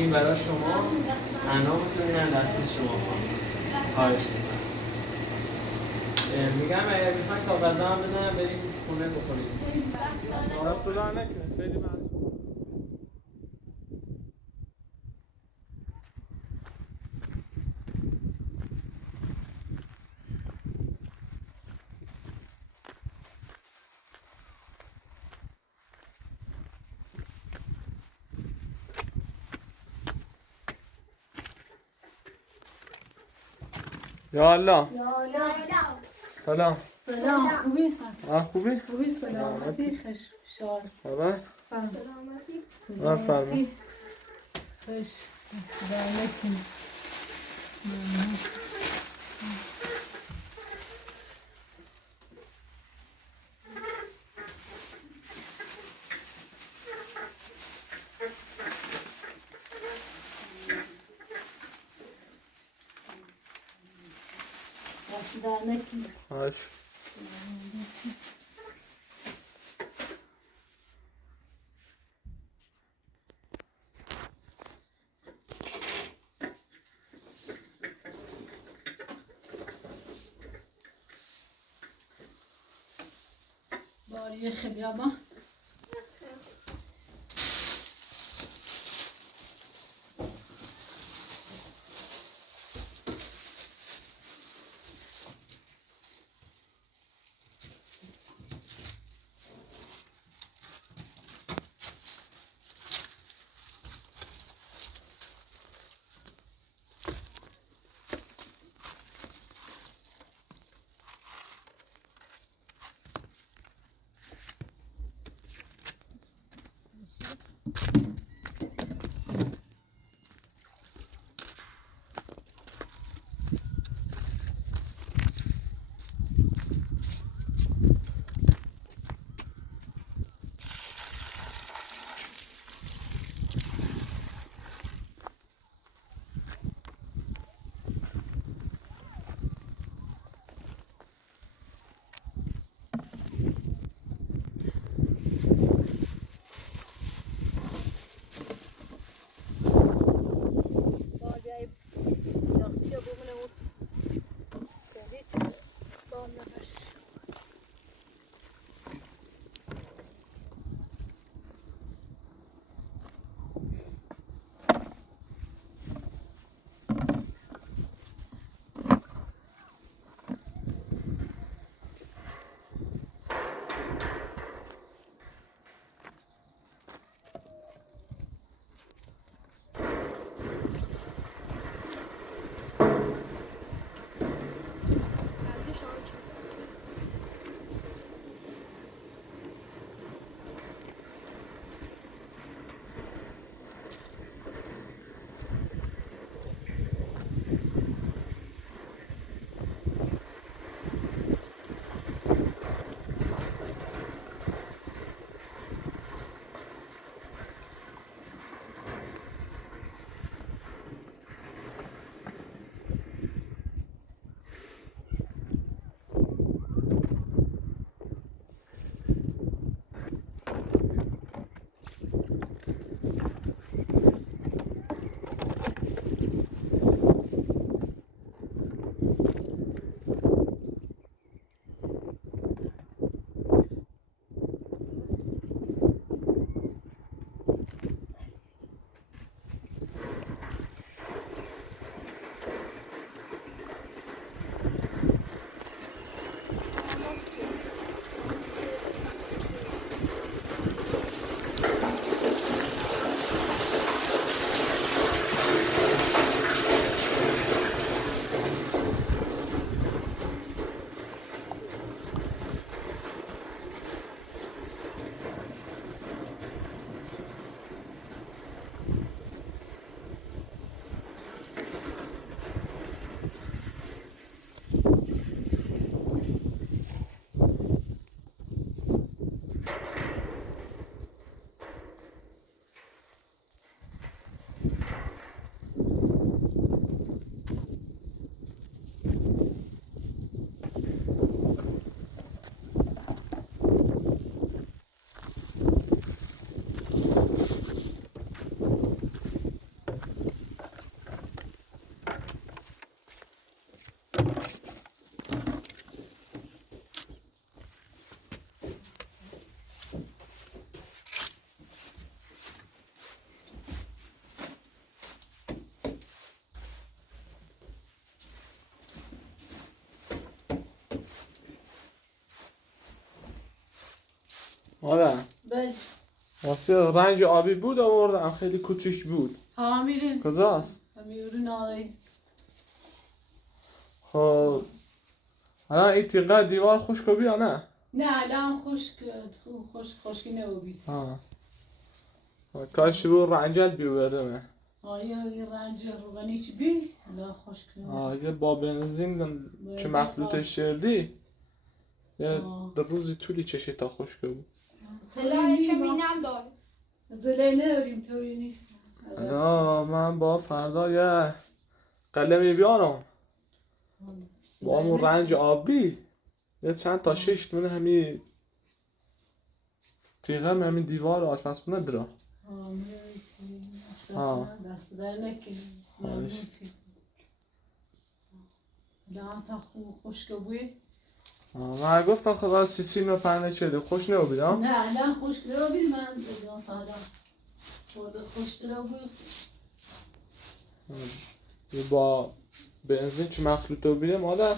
این برای شما انعامتون اینم دستکش شما خواهش میکنم. میگم اگر میخواین تا غذا هم بزنم بریم خونه بخوریم. دست در نکنه خیلی ممنون. یا الله. سلام. سلام خوبی؟ خوبی؟ خوبی سلامتی خشحال خبر؟ سلامتی فرما. خوش سلامتی سلامتی باش. باری خبیابا آره بله واسه رنج آبی بود آوردم خیلی کوچیک بود ها میرین کجاست؟ میرین آلی خب الان این تیغه دیوار خشکو یا نه؟ نه الان خشکی نبود ها کاش رو رنجل بیوردمه آیا یه رنج روغنی چی بی؟ الان خشک نبود یه با بنزین که مخلوطش کردی یه آه. در روزی طولی چشی تا خشکه بود حالا کمی نم دار. زله نداریم طوری نیست حالا من با فردا یه قلمی بیارم با همون رنج آبی یه چند تا شش من همین تیغه همین دیوار آشپزخونه درا دست در نکنیم ممنونتی الان تا خوب خشک بوی من گفتم خدا سیسی رو پرنه چیده خوش نبود ها؟ نه الان خشک نبود من بگم فردا خورده خشک نبود یه با بنزین که مخلوطه بیده مادر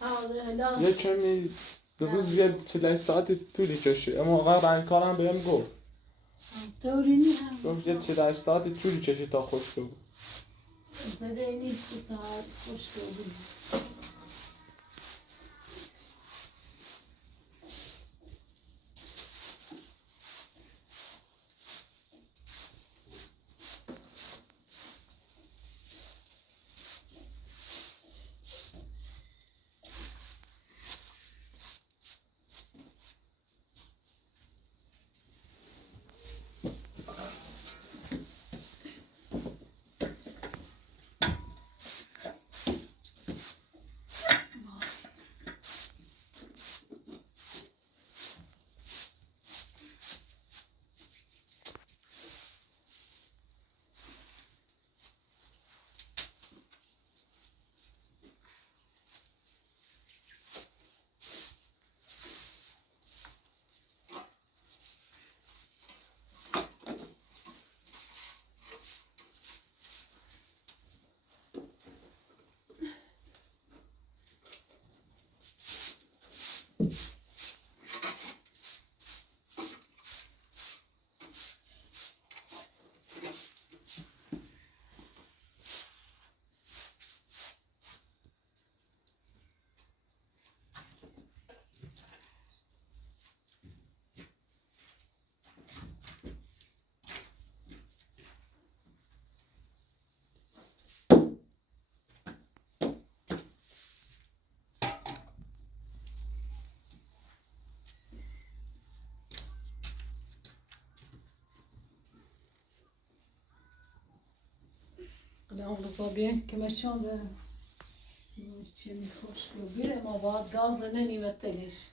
الان یه کمی در روز یه 40 ساعتی طولی کشه اما آقا رنگکارم بهم گفت طوری نیست گفت یه 40 ساعتی طولی کشه تا خشک بود زده نیست تا خشک بود الان بزابیه که مچان دارم چه میخوش رو بیره ما باید گاز ننیم تلش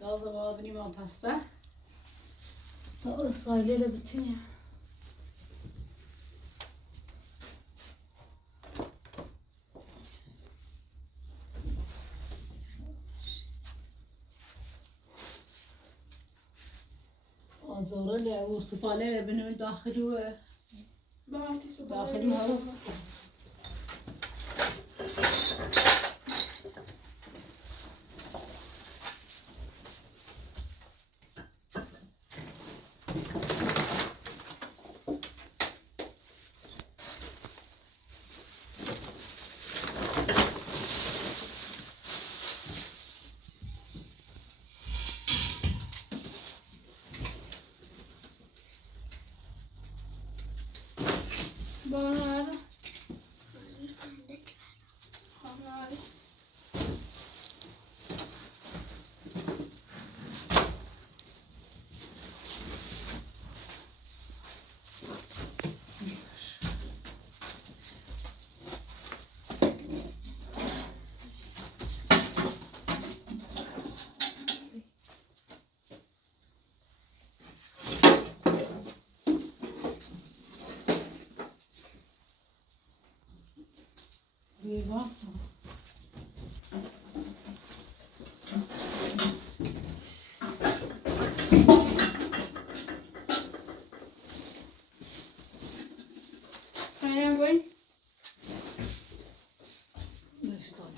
گاز باید بنیم هم پسته تا اسرائیلی رو بتینیم آزاره لی و سفاله بنیم داخلی و داخلی هاوس Bana دیوان Aynen böyle. نشتم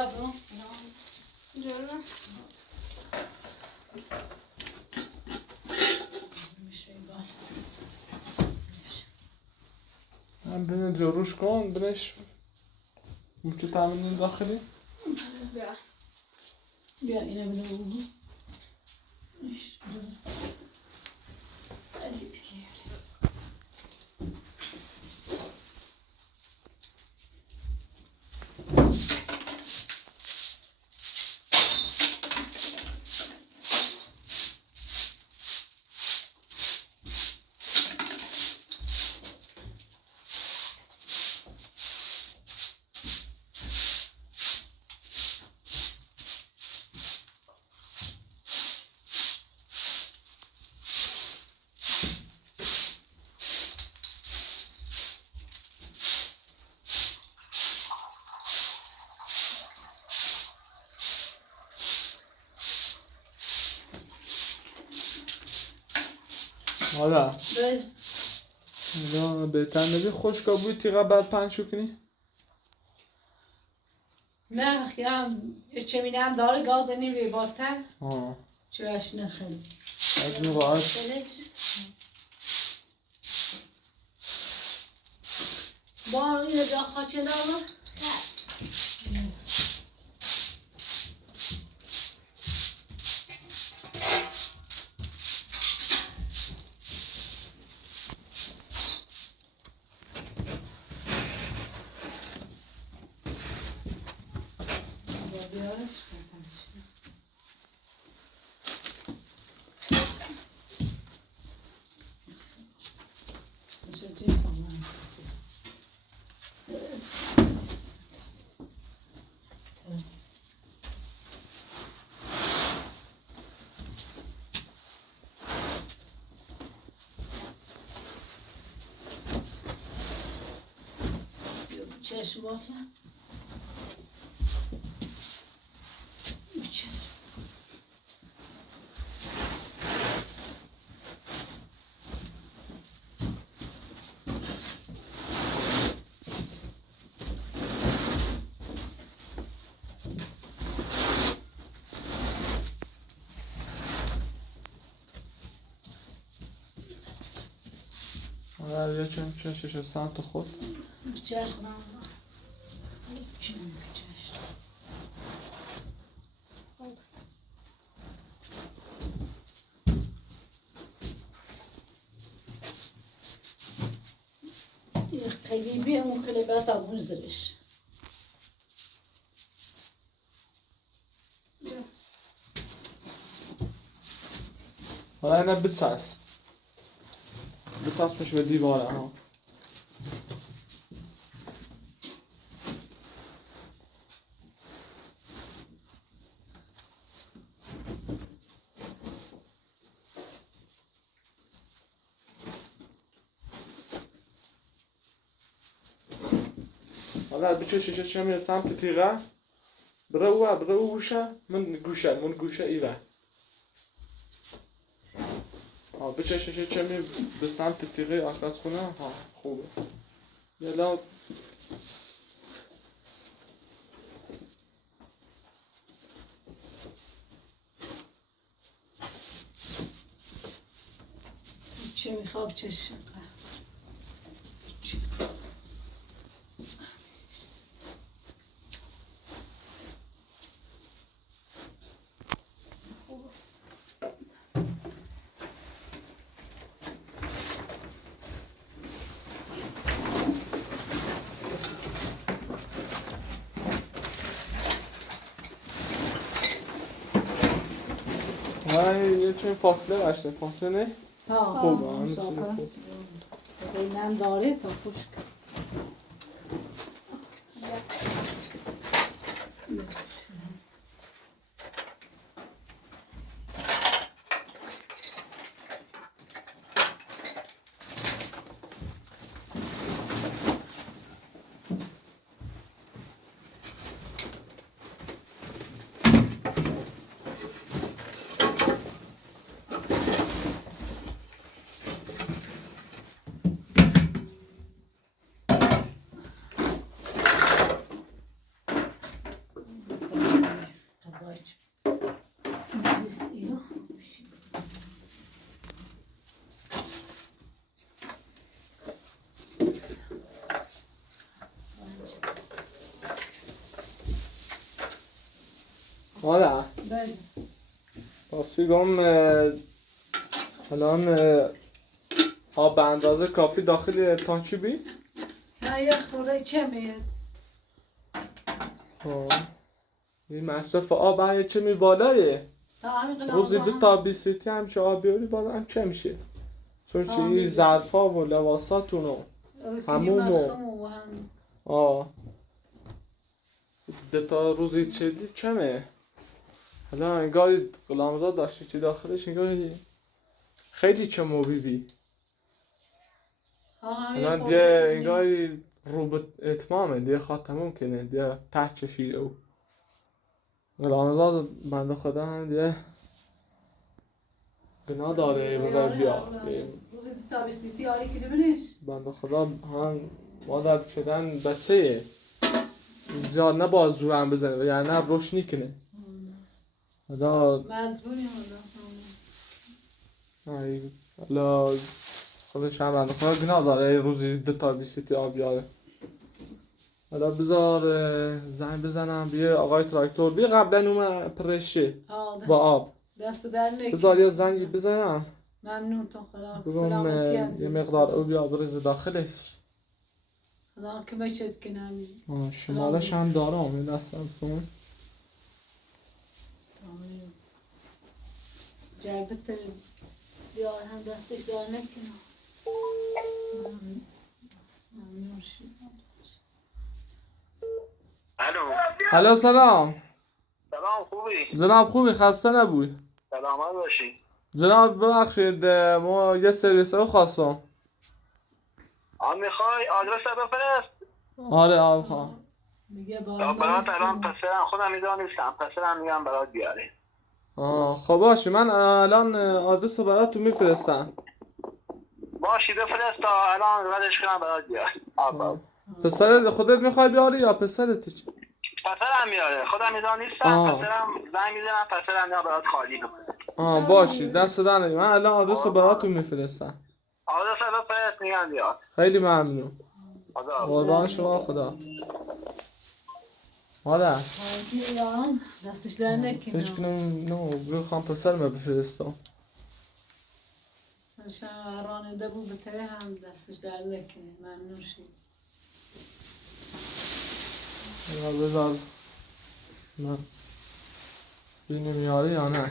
بیا برو جلو میشه بال هم بینه جروش کن بینش ممکن تامین داخلی بیا بیا اینه بلو ایش علی بگیر حالا بل حالا بهتر نبی خوشکا بوی تیغه بعد پنچو کنی نه خیام چه مینم داره گاز نمی بالتر آه چوش نخل از این راحت با اینه جا خاچه نامه چشم باشه حالا یه چون شش سانت خود چشم نامه چشم قلیبی اون قلیبات آبوزدرش حالا اینه بچسب بچسبش به دیواره ها حالا بچه شیشه چمی سمت تیغه برو گوشه من گوشه ایوه بچه شیشه چمی به سمت تیغه آشپزخونه ها خوبه یلا چه میخواب چشم یه چون فاصله داشته فاصله نه خوبه همه چیز خوب اینم داره تا خشک مادر بله. راستی گم الان آب به اندازه کافی داخل تانکی بی؟ نه یه خورده چه میاد؟ این مصرف آب برای چه می بالایه؟ تا همین قلم روزی آزا 2 تا 20 لیتر هم چه آب بیاری بالا هم چه میشه؟ چون چه این ظرفا و لباساتونو هموم و هم آه 2 تا روزی چه کمه؟ حالا انگاری غلامزاد داشتی که داخلش انگاری خیلی چمو بی الان دیگه انگاری رو به اتمامه دیگه خاتمون کنه دیگه ته کشیده او غلامزاد بنده خدا هم دیگه گناه داره ببر بیا روزی 2 تا 20 لیتر آری که ببینیش بنده خدا هم مادر شدن بچه زیاد نباید زور هم بزنه یعنی نه روشنی کنه حالا مجبوری حالا خودش هم بنده خدا گناه داره روزی 2 تا 20 لیتر آب بیاره حالا بذار زنگ بزنم بیا آقای تراکتور بیا قبلا اومه پرشه با آب دست در نکی بذار یه زنگی بزنم ممنون تو خدا بگم سلامتی یه مقدار او بیا بریزه داخلش خدا که بچت کنم شمالش هم دارم این دستم کن جربت بیار هم دستش دار نکنم ممنون شد الو سلام سلام خوبی؟ جناب خوبی خسته نبوی سلامت باشی. جناب ببخشید ما یه سرویس رو خواستم میخوای آدرس رو بفرست؟ آره آب خواهم میگه برات الان پسرم خودم اینجا نیستم پسرم میگم برات بیاری. خب باشه من الان آدرس رو براتون میفرستم باشی بفرست تا الان ردش کنم برات بیاری. پسرت خودت میخوای بیاری یا پسرت پسرم میاره خودم اینجا نیستم پسرم زنگ میزنم پسرم میاد برات خالی کنه. باشی دست در نگیر من الان آدرس رو براتون میفرستم آدرس رو بفرست میگم بیاد. خیلی ممنون خدا قربان شما خدا مادر دستش در فکر نکنم کنم بخوام پسرمه بفرستم سرشن راننده بود به ته هم دستش در نکنه ممنون شد بذار نه بینه میاره یا نه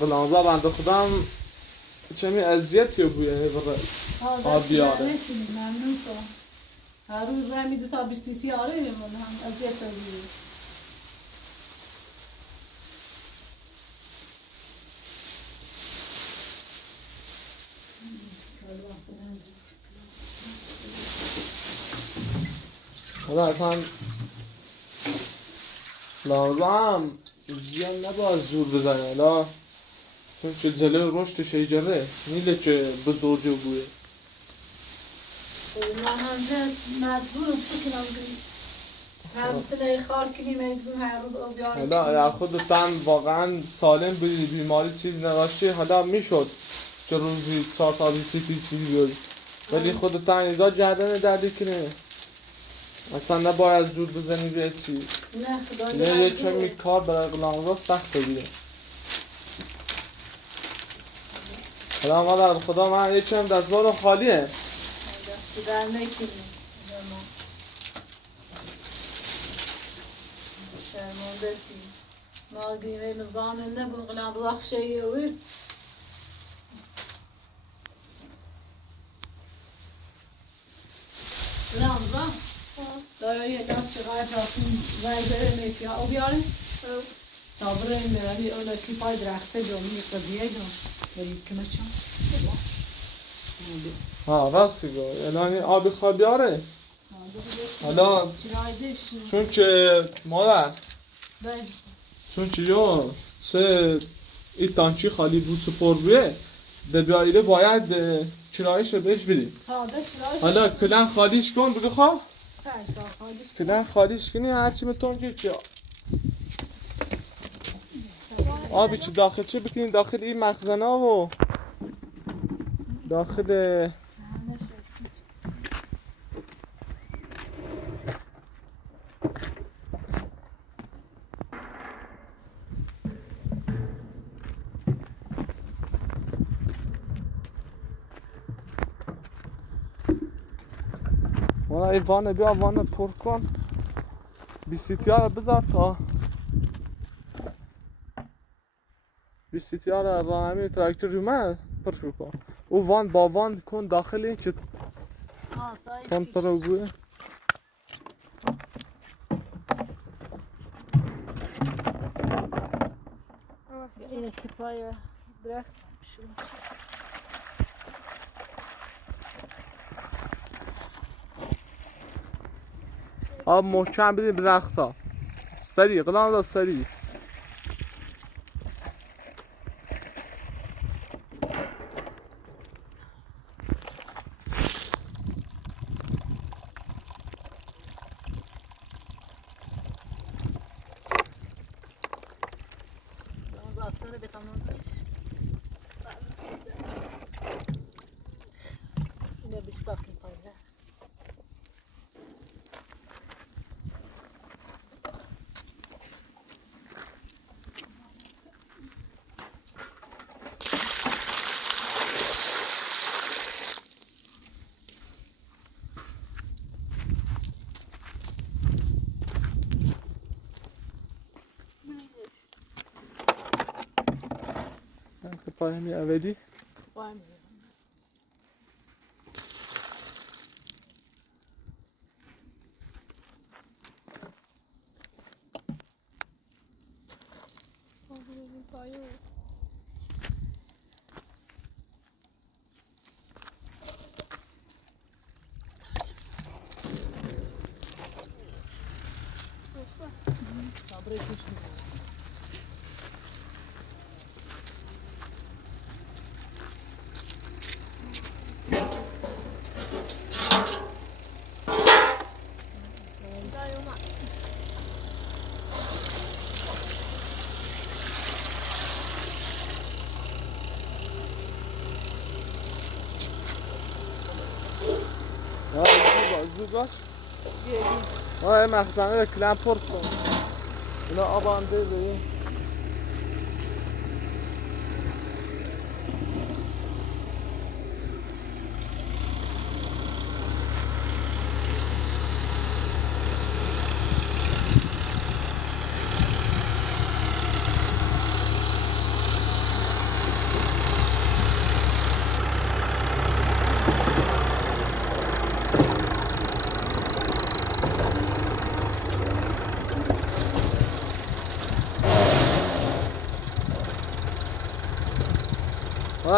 غلامزا بنده خودم چه می اذیتی رو بویه آب بیاره ممنون تو هر روز رای میده تا 20 لیتر آره من هم اذیت رو بویه حالا اصلا لازم زیان نباید زور بزنه حالا چون که جلو رشد شجره نیله که بزرگه بویه من هم مجبورم فکرم بگیم هم تنه خار کنیم مجبور هر روز آب بیاریم حالا اگر خودتان واقعا سالم بودی بیماری چیز نداشتی حالا میشد که روزی 4 تا 20 لیتر چیزی بیاری ولی خودتان اینجا جردن دردی کنه اصلا نباید زود بزنی به چی نه خدا نه یه چمی کار برای غلامزاد سخت بگیره حالا مادر خدا من یه چم دستبال خالیه دست در نکنیم شرمانده سی ما گیره نظام نبون غلام بلاخ شیعه ورد غلام بلاخ دایا یه دم چقدر رفتیم وزره میفیا او بیاریم تا بریم میاری اونا کی پای درخته دومی قضیه دام ولی کمه چم راستی گو الان آبی خواه بیاره حالا چون که مادر چون که جو سه این تانچی خالی بود سپر رویه ده بیاییده باید چرایش رو بهش بدیم حالا کلن خالیش کن بگو خواه کلن خالیش کنی هرچی بتون که آبی چه داخل چه بکنین داخل این مخزنه و داخل وانا ای وانه بیا وانه پر کن بیسیتیار بذار تا بیسیتیار را همین تراکتور رو من پر کن او وان با وان کن داخلی که کن پر گوه اینه که پای درخت شد آب محکم بدیم به درختا سریع قدام داد سریع اینه بیشتر که پای درخت که پای همی اولی پای زود باش آه مخزنه رو کلم پر کن اینا آب هم بده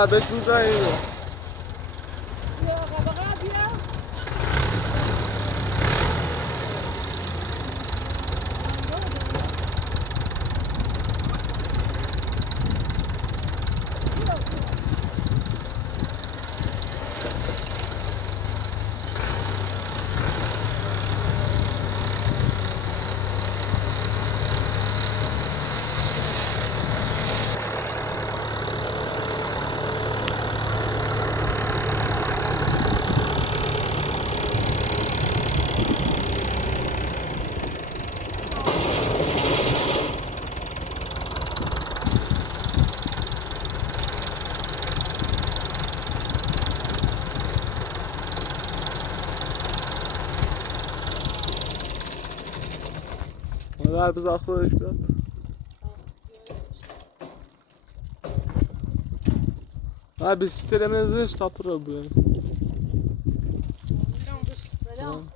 بهش بود رایی مادر بذار خودش بیاد بیسیتر منزش تا پر رو بیاد سلام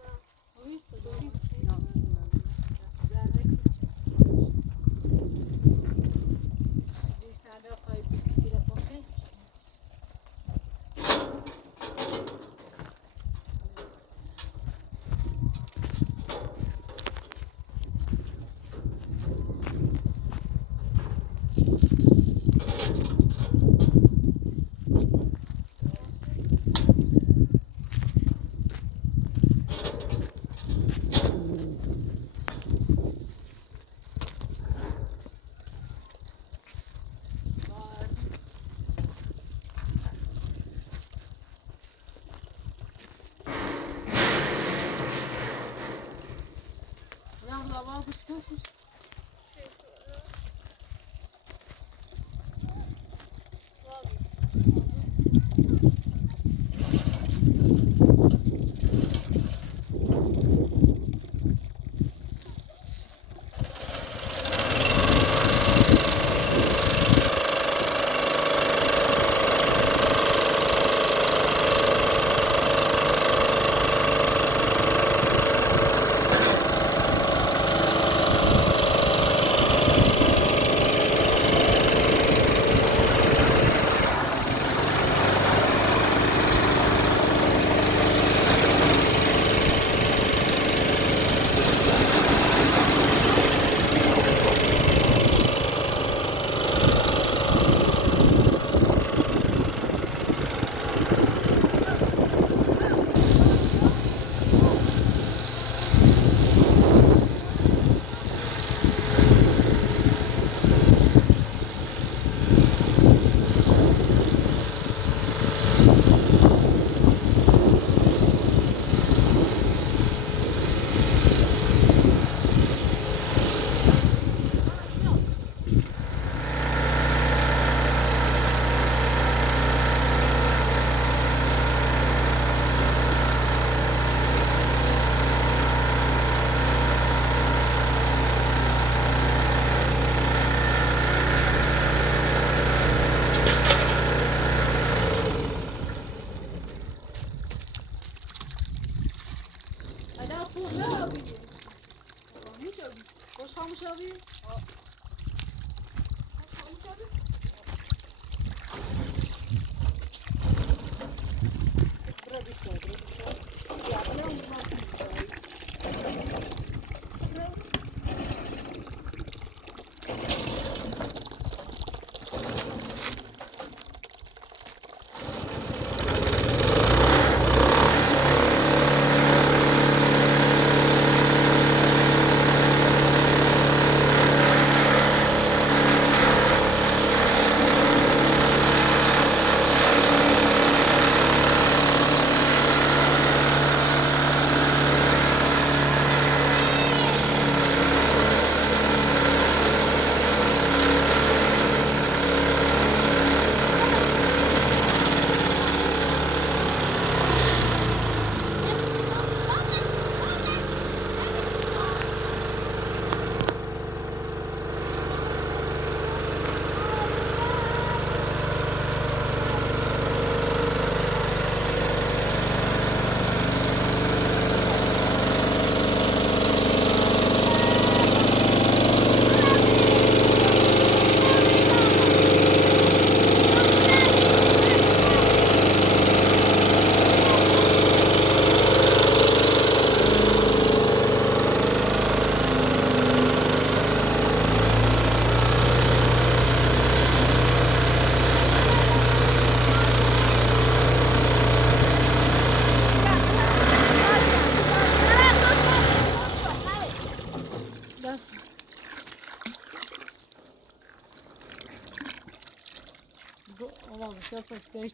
چابی؟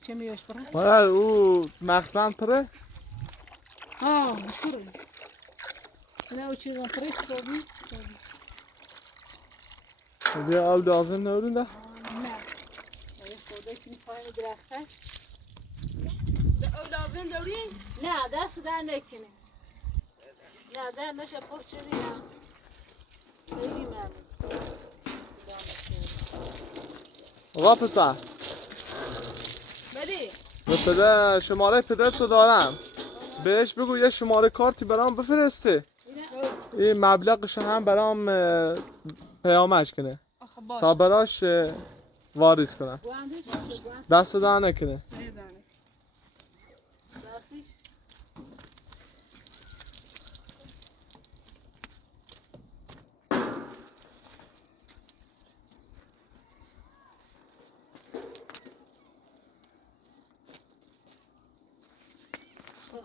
چه میوش برای؟ مادر او مخزن پره؟ ها پره نه او چیزا پره صبحی بیا آب لازم نورون ده؟ نه یه خوده که پایین درخته او لازم دارین؟ نه دست در نکنه نه در نشه پر چیزی نه خیلی ممنون آقا پسر بله به پدر شماره پدرت رو دارم بهش بگو یه شماره کارتی برام بفرسته این مبلغش هم برام پیامش کنه آخه باش تا براش واریز کنم گوندش دست در نکنه سه دانه دستش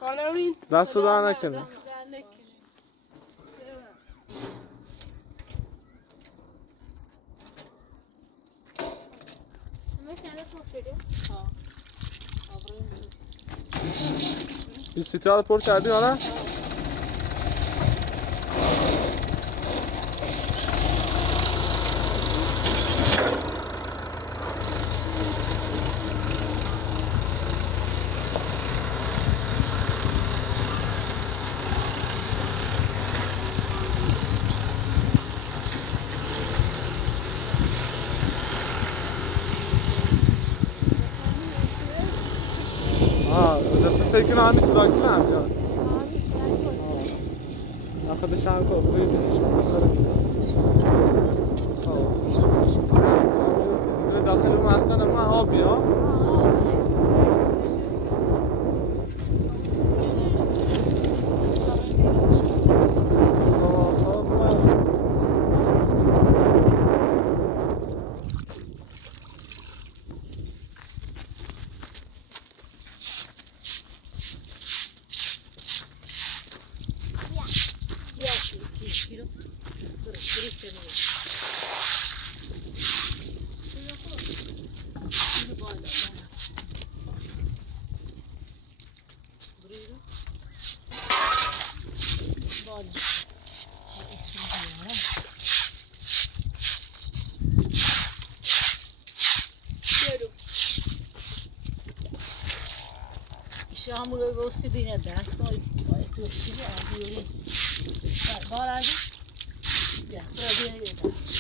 کار ندارین؟ دست در نکنه دست در نکنه سه دانه ها آبروی درست این سیتار رو پر کردی آره؟ فکر کنم همین تراکتور هم بیاد خودش هم کار بایدش بسر خب داخل مخزن ما آبی ها شامل واسه بینه دست های تو چی آبیوری بار از بیا برای بیا دست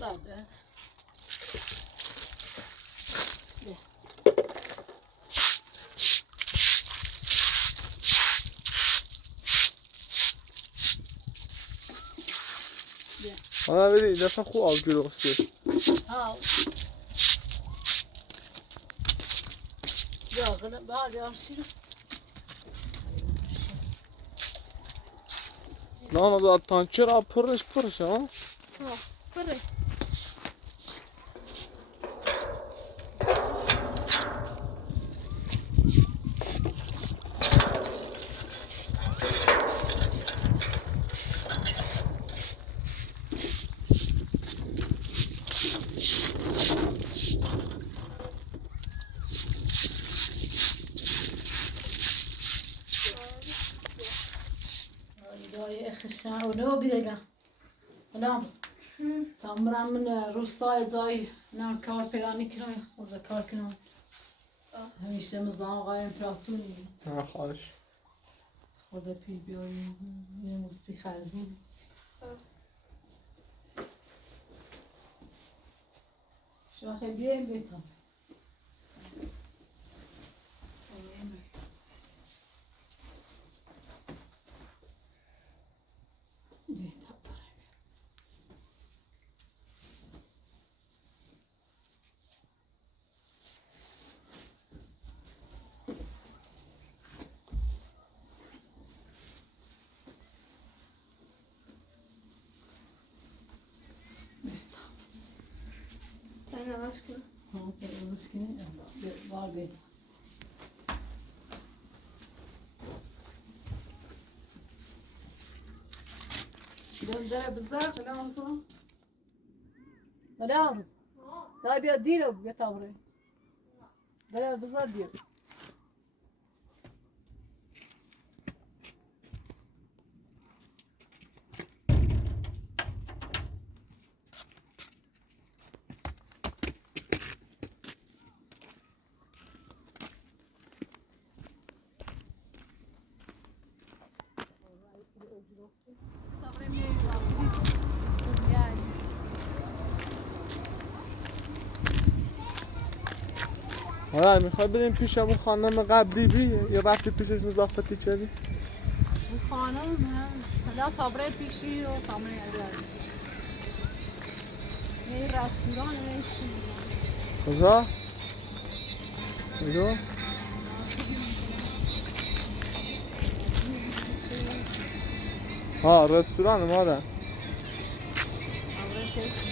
بعد حالا بری دفعه خوب آبجو رفتی ها یا غلب بعد یا شیر نام از آتان چرا پرش ها؟ Corre. خشن و نو بیدگم نامز تمرم من روستای زای نه کار پیرانی کنم خود کار کنم همیشه مزان قایم پراتونی نه خواهش خدا پی بیایی یه موسی خرزی شاخه بیایم بیتم Sen aşkına. ها پیروز کنی بار بید داره بزرگ نام کنم ولی آنز داره بیا دیرو بیا تابره داره بزرگ بیا حالا میخوای بریم پیش همون خانم قبلی بی یا رفتی پیشش مضافتی کردی؟ اون خانم حالا تابره پیشی رو تامره نداری یه رستوران نیستی کجا؟ کجا؟ ها رستوران مادر تابره پیشی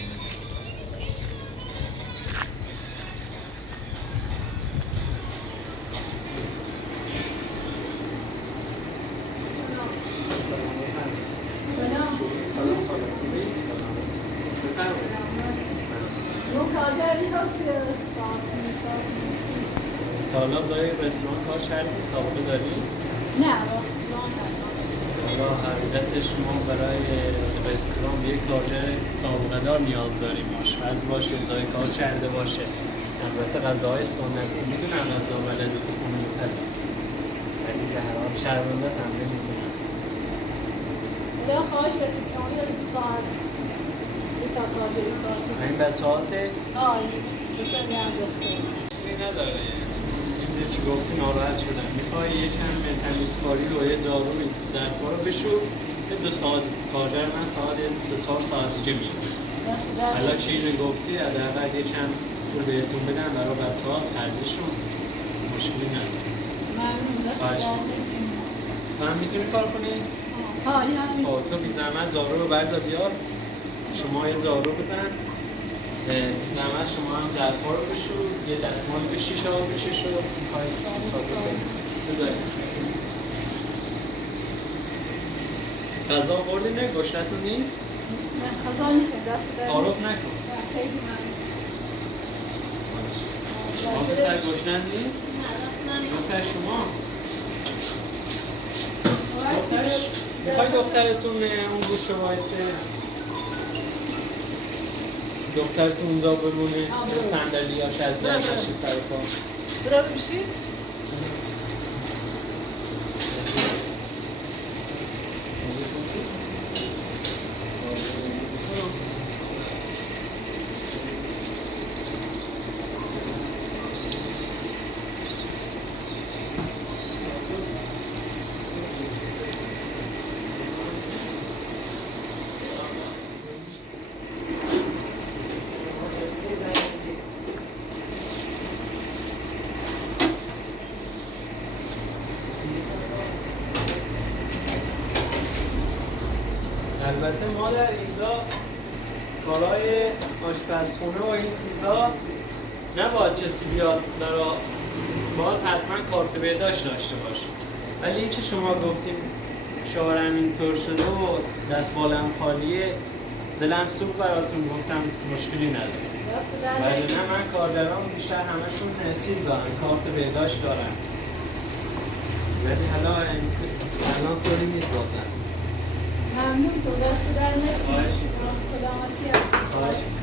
حالا جای رستوران کار کردی؟ سابقه داری؟ نه رستوران حالا حقیقتش ما برای رستوران یک کارگر سابقه دار نیاز داریم آشپز باشه، جای کار کرده باشه البته غذاهای سنتی میدونم غذا بلد و خونه میپذیر ولی زهران شرمنده هم نمیدونم خدا خواهش اتکامی ساعت تا کارگری کار این بچه‌هات بسر میان گفته نداره اینجا چی گفتی ناراحت شدم میخوای یکم تمیزکاری رو یه جارو ظرفا رو بشور یه 2 ساعت کارگر من ساعت 3-4 ساعت دیگه میاد حالا چی گفتی حداقل یکم رو بهتون بدم برای بچه‌ها خرجشون مشکلی نداره من میتونی کار کنی؟ خب تو بی زحمت جارو رو بردار بیار شما یه جارو بزن بی زحمت شما هم ظرفا رو بشور یه دستمال به شیشه ها بشش رو میخواید تازه کنید بذارید غذا خوردی نه؟ گوشتتون نیست؟ نه خدا نیست دست تعارف نکن خیلی من شما پسر گوشتن نیست؟ دختر شما؟ میخوای دخترتون اون گوشه وایسه؟ دخترتون اونجا بمونه صندلی هاش از زن بشه سر پا برو بشی؟ البته ما در اینجا کارهای آشپزخونه و این چیزا نباید کسی بیاد برا باید حتما کارت بهداشت داشته باشه. ولی این که شما گفتیم شوهرم اینطور شده و دست بالم خالیه، دلم سوخت براتون، گفتم مشکلی نداره. ولی نه من کارگرام بیشتر همشون چیز دارن، کارت بهداشت دارن. ولی الان طوری نیست بازن. ممنون تو دست در نکنی. خواهش می‌کنم. سلامتی هست. خواهش می‌کنم.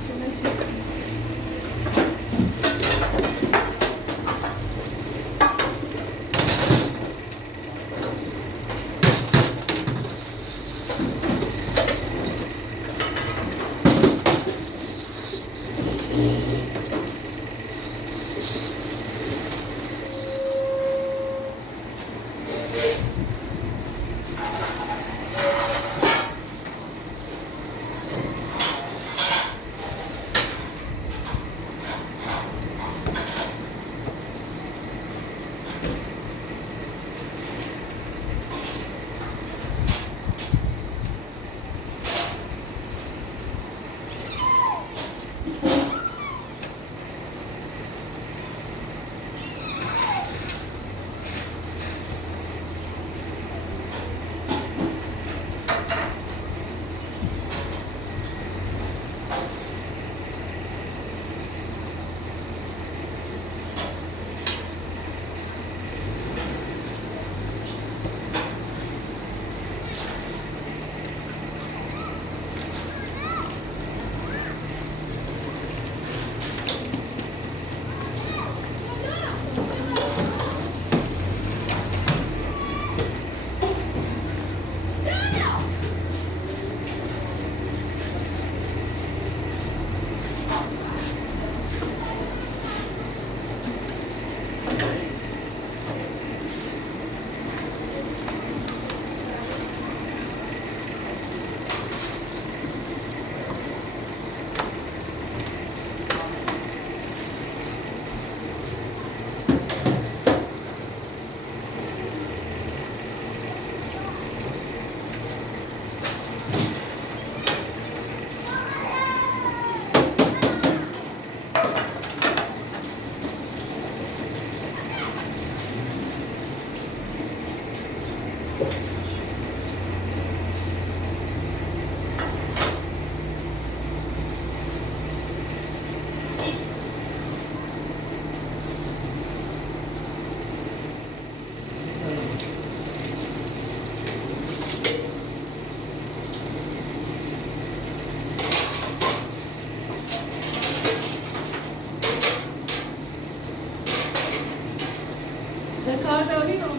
کارداری رو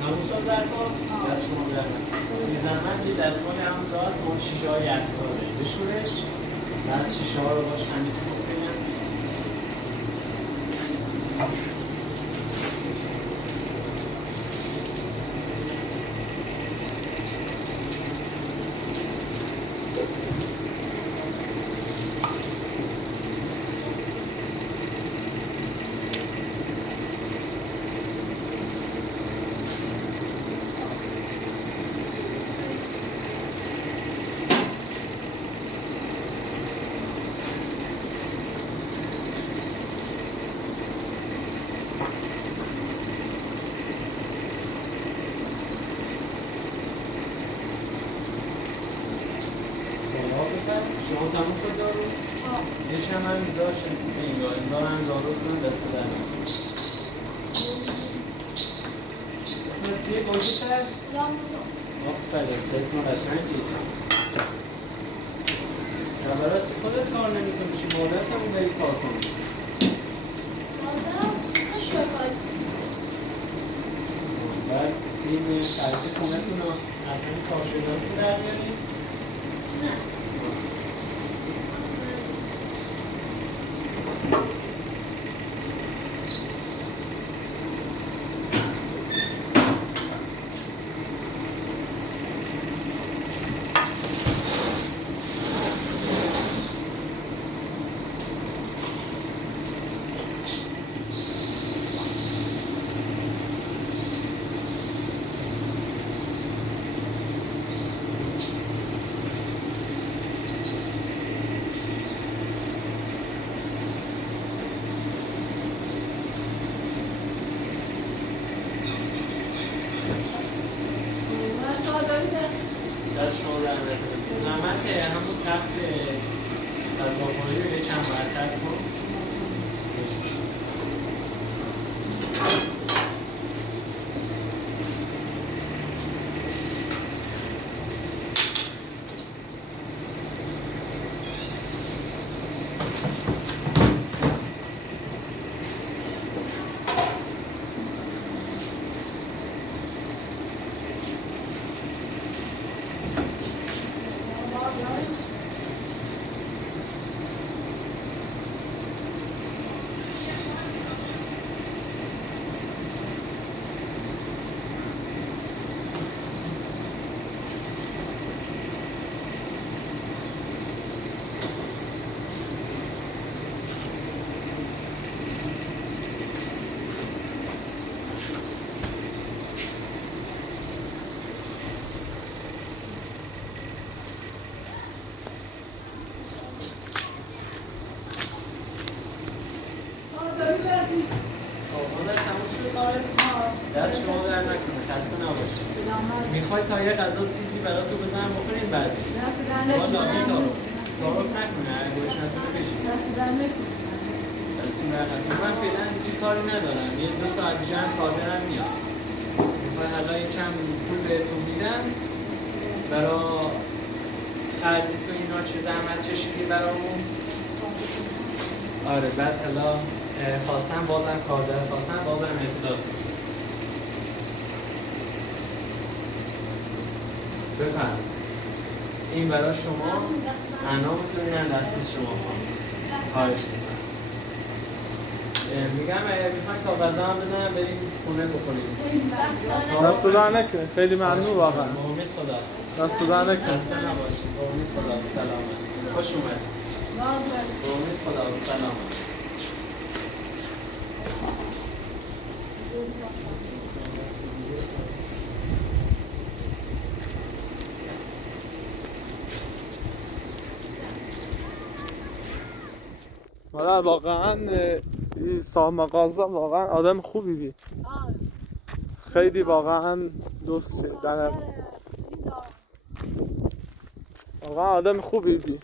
ناموشا زد کن دست شما درمون میزنمن یه دستمال هم راست ما شیشه های یخزاده بشورش بعد شیشه ها رو باش تمیز کنیم. شما تموم شد دارو؟ یه شم هم میذاش رسید اینگاه اینگاه هم دارو بزن دست در اسمت چیه گوشی سر؟ آفرین چه اسم قشنگی برای چی خودت کار نمی‌کنی؟ چی مادرت همون بری کار کنی؟ بعد این خرجی خونتون رو از این کارشناسیتون در میاری؟ همون تخت غذاخوری رو یکم برتر کن. مرسی. دست شما در نکنه، خسته نباشید. میخوای تا یه غذا چیزی برای تو بزنم بخوریم بعد تعارف نکنه، گوش نداره بشید. دستی در نکنه. من فعلا هیچی کاری ندارم، یه 2 ساعت دیگه هم کارگرم میاد. میخوای حالا یکم پول بهتون میدم برای خرجی تو اینا چه زحمت چشیدی برامون. آره بعد حالا خواستم بازم کارگر خواستم بازم اطلاع بفهم. این برای شما انامتون اینم دست شما خواهش میکنم. میگم اگر میخواین تا غذا هم بزنم بریم خونه بخوریم. دست در نکنه، خیلی ممنون واقعا. امید خدا. دست در نکنه. خسته نباشید. امید خدا و سلامت. خوش اومد. امید خدا و سلامت. مادر واقعا این صاحب مغازه واقعا آدم خوبی بی. خیلی واقعا دوست شد. واقعا آدم خوبی بی.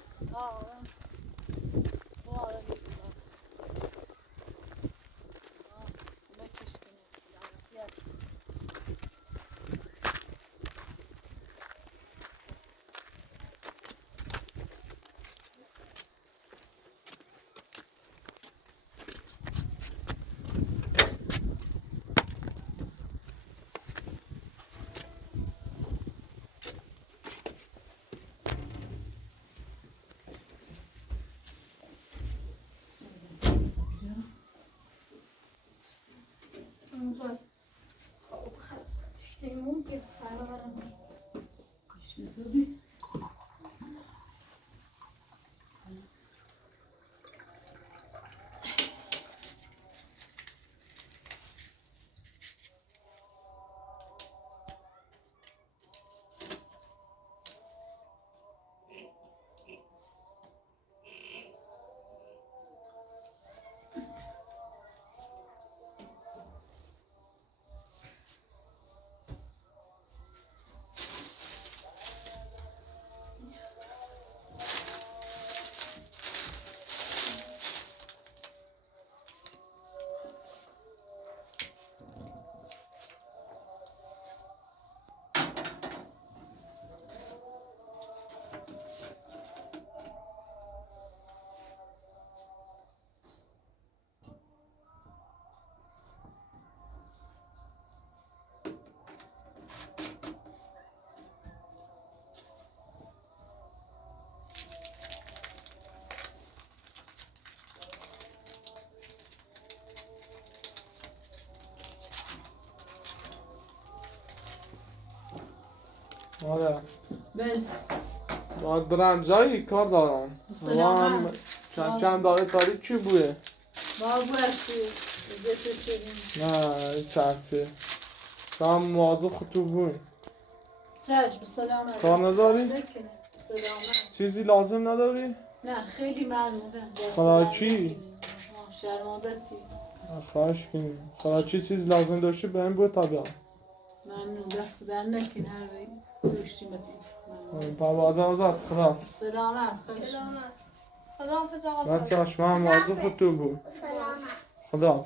آره. بله. باید برم جایی کار دارم. سلام. چند داره کاری چی بوده؟ باید باشی. ازت چه نه چرفه. شام موازو خطو بوی. چشم سلامت. کار نداری؟ سلامت. چیزی لازم نداری؟ نه خیلی ممنونم. خلاچی؟ شرمندتی. خواهش کنیم. خلاچی چیز لازم داشتی به این بود تا بیام. ممنون دست در نکن هر وی. دوشتی متی. ممنون. پرواز آزاد خدا. سلامت خوش. سلامت. خداحافظ آقا. بچه شما هم موضوع خود تو بود. سلامت. خدا.